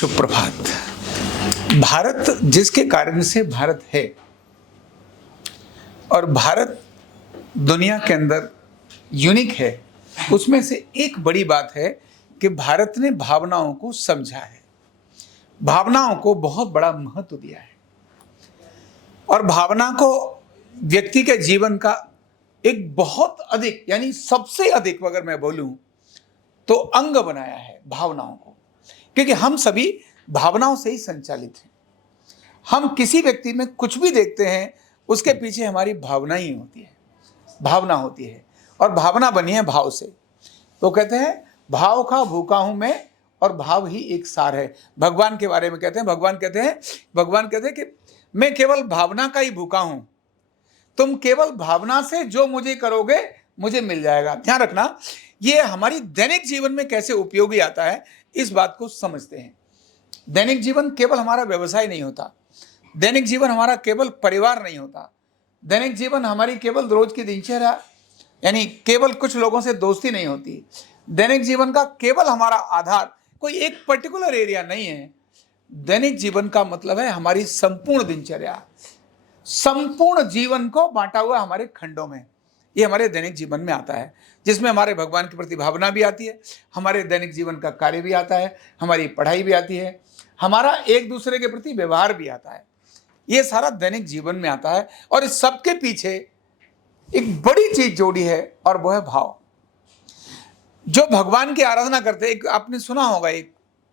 शुभ प्रभात। भारत जिसके कारण से भारत है और भारत दुनिया के अंदर यूनिक है, उसमें से एक बड़ी बात है कि भारत ने भावनाओं को समझा है, भावनाओं को बहुत बड़ा महत्व दिया है और भावना को व्यक्ति के जीवन का एक बहुत अधिक यानी सबसे अधिक अगर मैं बोलूं तो अंग बनाया है भावनाओं को, क्योंकि हम सभी भावनाओं से ही संचालित हैं। हम किसी व्यक्ति में कुछ भी देखते हैं उसके पीछे हमारी भावना ही होती है, भावना होती है और भावना बनी है भाव से। तो कहते हैं भाव का भूखा हूं मैं और भाव ही एक सार है। भगवान के बारे में कहते हैं, भगवान कहते हैं कि मैं केवल भावना का ही भूखा हूं, तुम केवल भावना से जो मुझे करोगे मुझे मिल जाएगा। ध्यान रखना, ये हमारी दैनिक जीवन में कैसे उपयोगी आता है इस बात को समझते हैं। दैनिक जीवन केवल हमारा व्यवसाय नहीं होता, दैनिक जीवन हमारा केवल परिवार नहीं होता, दैनिक जीवन हमारी केवल रोज की दिनचर्या यानी केवल कुछ लोगों से दोस्ती नहीं होती। दैनिक जीवन का केवल हमारा आधार कोई एक पर्टिकुलर एरिया नहीं है। दैनिक जीवन का मतलब है हमारी संपूर्ण दिनचर्या, संपूर्ण जीवन को बांटा हुआ हमारे खंडों में। ये हमारे दैनिक जीवन में आता है, जिसमें हमारे भगवान के प्रति भावना भी आती है, हमारे दैनिक जीवन का कार्य भी आता है, हमारी पढ़ाई भी आती है, हमारा एक दूसरे के प्रति व्यवहार भी आता है। ये सारा दैनिक जीवन में आता है और इस सबके पीछे एक बड़ी चीज जोड़ी है और वो है भाव। जो भगवान की आराधना करते हैं, एक आपने सुना होगा एक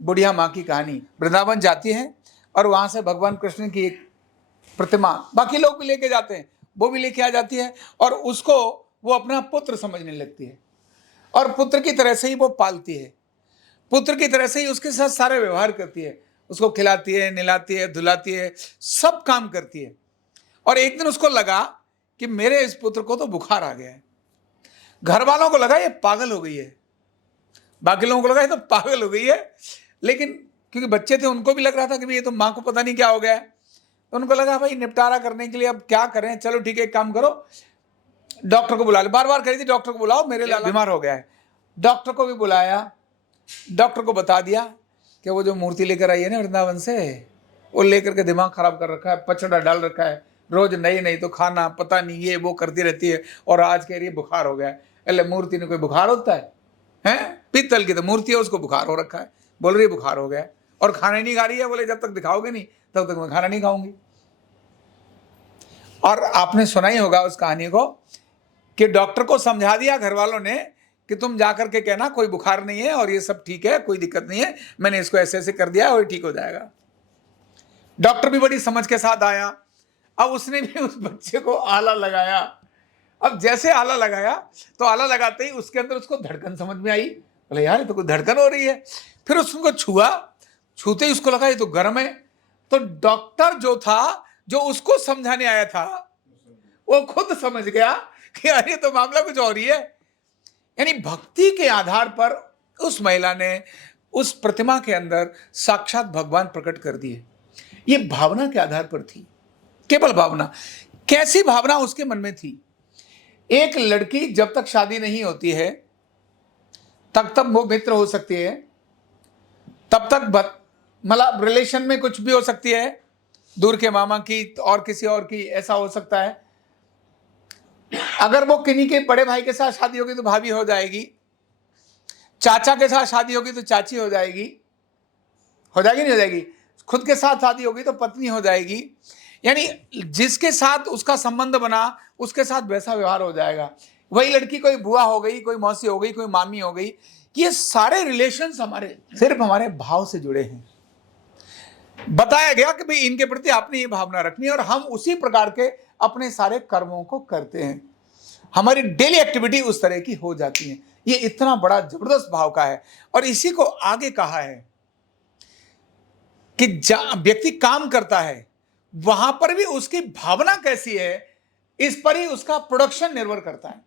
बुढ़िया माँ की कहानी। वृंदावन जाती है और वहां से भगवान कृष्ण की एक प्रतिमा बाकी लोग भी लेके जाते हैं, वो भी लेके आ जाती है और उसको वो अपना पुत्र समझने लगती है और पुत्र की तरह से ही वो पालती है, पुत्र की तरह से ही उसके साथ सारे व्यवहार करती है, उसको खिलाती है, निलाती है, धुलाती है, सब काम करती है। और एक दिन उसको लगा कि मेरे इस पुत्र को तो बुखार आ गया है। घर वालों को लगा ये पागल हो गई है, बाकी लोगों को लगा ये तो पागल हो गई है, लेकिन क्योंकि बच्चे थे उनको भी लग रहा था कि ये तो माँ को पता नहीं क्या हो गया है। तो उनको लगा भाई निपटारा करने के लिए अब क्या करें, चलो ठीक है एक काम करो, डॉक्टर को बुला ले। बार बार कही थी डॉक्टर को बुलाओ, मेरे लाला बीमार हो गया है। डॉक्टर को भी बुलाया, डॉक्टर को बता दिया कि वो जो मूर्ति लेकर आई है ना वृंदावन से, वो लेकर के दिमाग खराब कर रखा है, पचड़ा डाल रखा है, रोज नई तो खाना पता नहीं ये वो करती रहती है और आज कह रही है बुखार हो गया है। अरे मूर्ति ने कोई बुखार होता है? पीतल की तो मूर्ति है, उसको बुखार हो रखा है, बोल रही है बुखार हो गया है और खाना नहीं खा रही है। बोले जब तक दिखाओगे नहीं तब तक मैं खाना नहीं खाऊंगी। और आपने सुना ही होगा उस कहानी को कि डॉक्टर को समझा दिया घर वालों ने कि तुम जाकर के कहना कोई बुखार नहीं है और ये सब ठीक है, कोई दिक्कत नहीं है, मैंने इसको ऐसे ऐसे कर दिया और ठीक हो जाएगा। डॉक्टर भी बड़ी समझ के साथ आया। अब उसने भी उस बच्चे को आला लगाया। अब जैसे आला लगाया तो आला लगाते ही उसके अंदर उसको धड़कन समझ में आई। बोले यार ये तो कोई धड़कन हो रही है। फिर उसको छुआ, छूते ही उसको लगा ये तो गर्म है। तो डॉक्टर जो था, जो उसको समझाने आया था, वो खुद समझ गया कि अरे तो मामला कुछ और ही है। यानी भक्ति के आधार पर उस महिला ने उस प्रतिमा के अंदर साक्षात भगवान प्रकट कर दिए। ये भावना के आधार पर थी, केवल भावना। कैसी भावना उसके मन में थी? एक लड़की जब तक शादी नहीं होती है तब तक वो मित्र हो सकती है, तब तक मतलब रिलेशन में कुछ भी हो सकती है, दूर के मामा की और किसी और की, ऐसा हो सकता है। अगर वो किन्हीं के बड़े भाई के साथ शादी होगी तो भाभी हो जाएगी, चाचा के साथ शादी होगी तो चाची हो जाएगी, नहीं हो जाएगी, खुद के साथ शादी होगी तो पत्नी हो जाएगी। यानी जिसके साथ उसका संबंध बना उसके साथ वैसा व्यवहार हो जाएगा। वही लड़की कोई बुआ हो गई, कोई मौसी हो गई, कोई मामी हो गई। ये सारे रिलेशंस हमारे सिर्फ हमारे भाव से जुड़े हैं। बताया गया कि भाई इनके प्रति आपने ये भावना रखनी है और हम उसी प्रकार के अपने सारे कर्मों को करते हैं। हमारी डेली एक्टिविटी उस तरह की हो जाती है। ये इतना बड़ा जबरदस्त भाव का है और इसी को आगे कहा है कि व्यक्ति काम करता है वहां पर भी उसकी भावना कैसी है इस पर ही उसका प्रोडक्शन निर्भर करता है।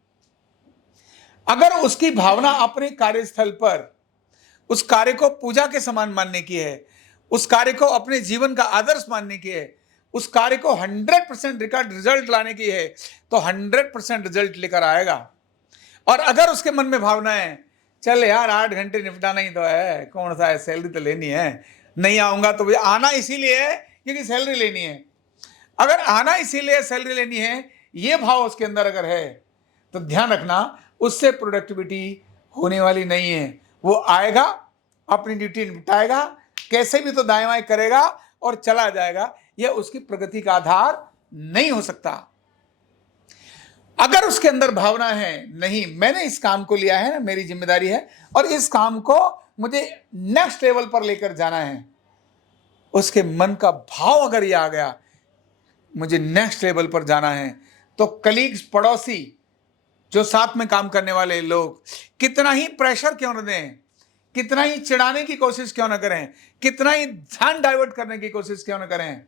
अगर उसकी भावना अपने कार्यस्थल पर उस कार्य को पूजा के समान मानने की है, उस कार्य को अपने जीवन का आदर्श मानने की है, उस कार्य को 100% रिजल्ट लाने की है, तो 100% रिजल्ट लेकर आएगा। और अगर उसके मन में भावना है चल यार 8 घंटे निपटाना ही तो है, कौन सा है, सैलरी तो लेनी है, नहीं आऊंगा तो आना इसीलिए है क्योंकि सैलरी लेनी है। अगर आना इसीलिए सैलरी लेनी है, ये भाव उसके अंदर अगर है, तो ध्यान रखना उससे प्रोडक्टिविटी होने वाली नहीं है। वो आएगा, अपनी ड्यूटी निपटाएगा, कैसे भी तो दाएं बाएं करेगा और चला जाएगा। यह उसकी प्रगति का आधार नहीं हो सकता। अगर उसके अंदर भावना है, नहीं मैंने इस काम को लिया है, मेरी जिम्मेदारी है और इस काम को मुझे नेक्स्ट लेवल पर लेकर जाना है, उसके मन का भाव अगर ये आ गया मुझे नेक्स्ट लेवल पर जाना है, तो कलीग्स, पड़ोसी, जो साथ में काम करने वाले लोग कितना ही प्रेशर क्यों न दें, कितना ही चिढ़ाने की कोशिश क्यों न करें, कितना ही ध्यान डाइवर्ट करने की कोशिश क्यों न करें,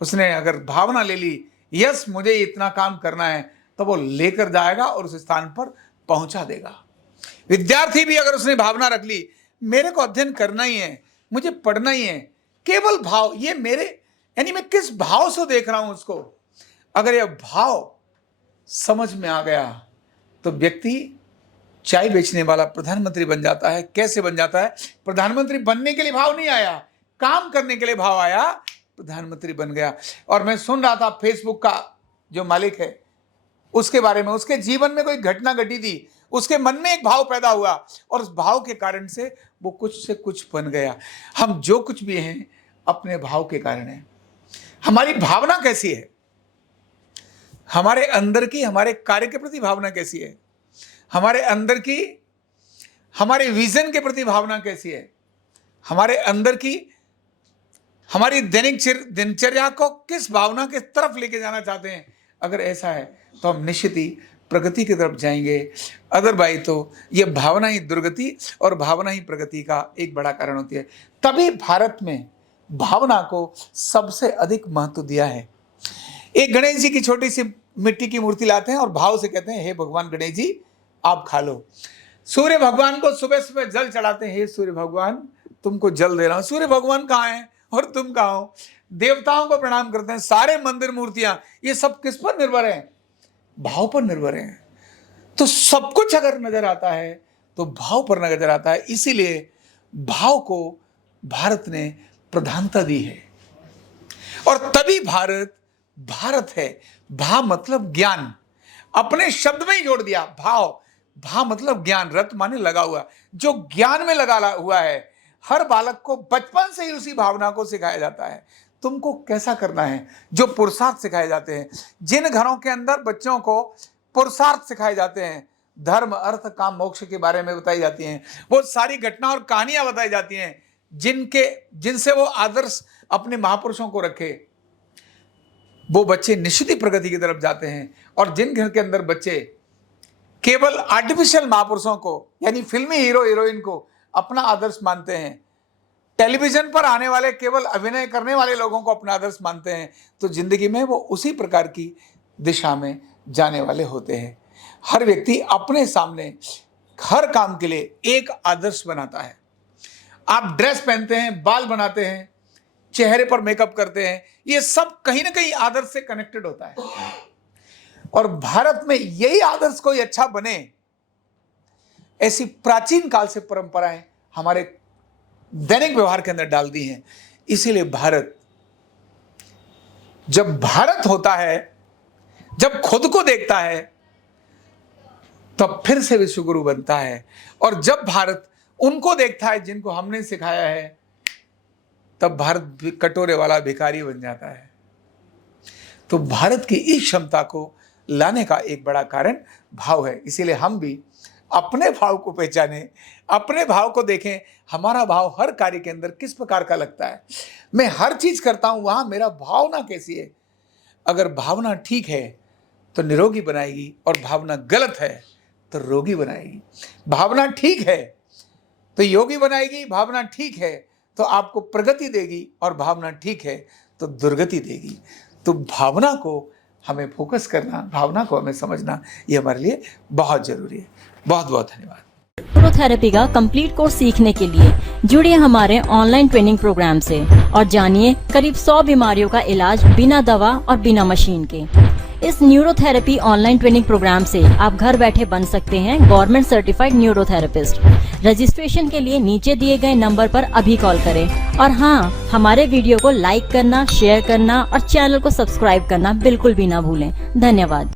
उसने अगर भावना ले ली यस मुझे इतना काम करना है, तो वो लेकर जाएगा और उस स्थान पर पहुंचा देगा। विद्यार्थी भी अगर उसने भावना रख ली मेरे को अध्ययन करना ही है, मुझे पढ़ना ही है, केवल भाव, ये मेरे, यानी मैं किस भाव से देख रहा हूं उसको, अगर यह भाव समझ में आ गया तो व्यक्ति चाय बेचने वाला प्रधानमंत्री बन जाता है। कैसे बन जाता है? प्रधानमंत्री बनने के लिए भाव नहीं आया, काम करने के लिए भाव आया, प्रधानमंत्री बन गया। और मैं सुन रहा था फेसबुक का जो मालिक है उसके बारे में, उसके जीवन में कोई घटना घटी थी, उसके मन में एक भाव पैदा हुआ और उस भाव के कारण से वो कुछ से कुछ बन गया। हम जो कुछ भी हैं अपने भाव के कारण है। हमारी भावना कैसी है, हमारे अंदर की, हमारे कार्य के प्रति भावना कैसी है, हमारे अंदर की, हमारे विजन के प्रति भावना कैसी है, हमारे अंदर की, हमारी दैनिक दिनचर्या को किस भावना के तरफ लेके जाना चाहते हैं, अगर ऐसा है तो हम निश्चित ही प्रगति की तरफ जाएंगे। अदरवाइज तो ये भावना ही दुर्गति और भावना ही प्रगति का एक बड़ा कारण होती है। तभी भारत में भावना को सबसे अधिक महत्व दिया है। एक गणेश जी की छोटी सी मिट्टी की मूर्ति लाते हैं और भाव से कहते हैं हे भगवान गणेश जी आप खा लो। सूर्य भगवान को सुबह सुबह जल चढ़ाते हैं, हे सूर्य भगवान तुमको जल दे रहा हूं। सूर्य भगवान कहाँ हैं और तुम कहाँ हो? देवताओं को प्रणाम करते हैं। सारे मंदिर, मूर्तियां, ये सब किस पर निर्भर है? भाव पर निर्भर है। तो सब कुछ अगर नजर आता है तो भाव पर नजर आता है। इसीलिए भाव को भारत ने प्रधानता दी है और तभी भारत भारत है। भा मतलब ज्ञान, अपने शब्द में ही जोड़ दिया भाव। भा मतलब ज्ञान, रत माने लगा हुआ, जो ज्ञान में लगा हुआ है। हर बालक को बचपन से ही उसी भावना को सिखाया जाता है, तुमको कैसा करना है। जो पुरुषार्थ सिखाए जाते हैं, जिन घरों के अंदर बच्चों को पुरुषार्थ सिखाए जाते हैं, धर्म, अर्थ, काम, मोक्ष के बारे में बताई जाती हैं, वो सारी घटना और कहानियां बताई जाती हैं जिनसे वो आदर्श अपने महापुरुषों को रखे, वो बच्चे निश्चित ही प्रगति की तरफ जाते हैं। और जिन घर के अंदर बच्चे केवल आर्टिफिशियल महापुरुषों को, यानी फिल्मी हीरो हीरोइन को अपना आदर्श मानते हैं, टेलीविजन पर आने वाले केवल अभिनय करने वाले लोगों को अपना आदर्श मानते हैं, तो जिंदगी में वो उसी प्रकार की दिशा में जाने वाले होते हैं। हर व्यक्ति अपने सामने हर काम के लिए एक आदर्श बनाता है। आप ड्रेस पहनते हैं, बाल बनाते हैं, चेहरे पर मेकअप करते हैं, ये सब कहीं ना कहीं आदर्श से कनेक्टेड होता है। और भारत में यही आदर्श कोई अच्छा बने, ऐसी प्राचीन काल से परंपराएं हमारे दैनिक व्यवहार के अंदर डाल दी हैं। इसीलिए भारत, जब भारत होता है, जब खुद को देखता है, तब फिर से विश्वगुरु बनता है। और जब भारत उनको देखता है जिनको हमने सिखाया है, तब भारत कटोरे वाला भिखारी बन जाता है। तो भारत की इस क्षमता को लाने का एक बड़ा कारण भाव है। इसीलिए हम भी अपने भाव को पहचानें, अपने भाव को देखें, हमारा भाव हर कार्य के अंदर किस प्रकार का लगता है। मैं हर चीज करता हूं, वहां मेरा भावना कैसी है। अगर भावना ठीक है तो निरोगी बनाएगी और भावना गलत है तो रोगी बनाएगी। भावना ठीक है तो योगी बनाएगी, भावना ठीक है तो आपको प्रगति देगी और भावना ठीक है तो दुर्गति देगी। तो भावना को हमें फोकस करना, भावना को हमें समझना, ये हमारे लिए बहुत जरूरी है। बहुत बहुत धन्यवाद। न्यूरोथेरेपी का कंप्लीट कोर्स सीखने के लिए जुड़िए हमारे ऑनलाइन ट्रेनिंग प्रोग्राम से और जानिए करीब 100 बीमारियों का इलाज बिना दवा और बिना मशीन के। इस न्यूरोथेरेपी ऑनलाइन ट्रेनिंग प्रोग्राम से आप घर बैठे बन सकते हैं गवर्नमेंट सर्टिफाइड न्यूरोथेरेपिस्ट। रजिस्ट्रेशन के लिए नीचे दिए गए नंबर पर अभी कॉल करें और हाँ, हमारे वीडियो को लाइक करना, शेयर करना और चैनल को सब्सक्राइब करना बिल्कुल भी ना भूलें। धन्यवाद।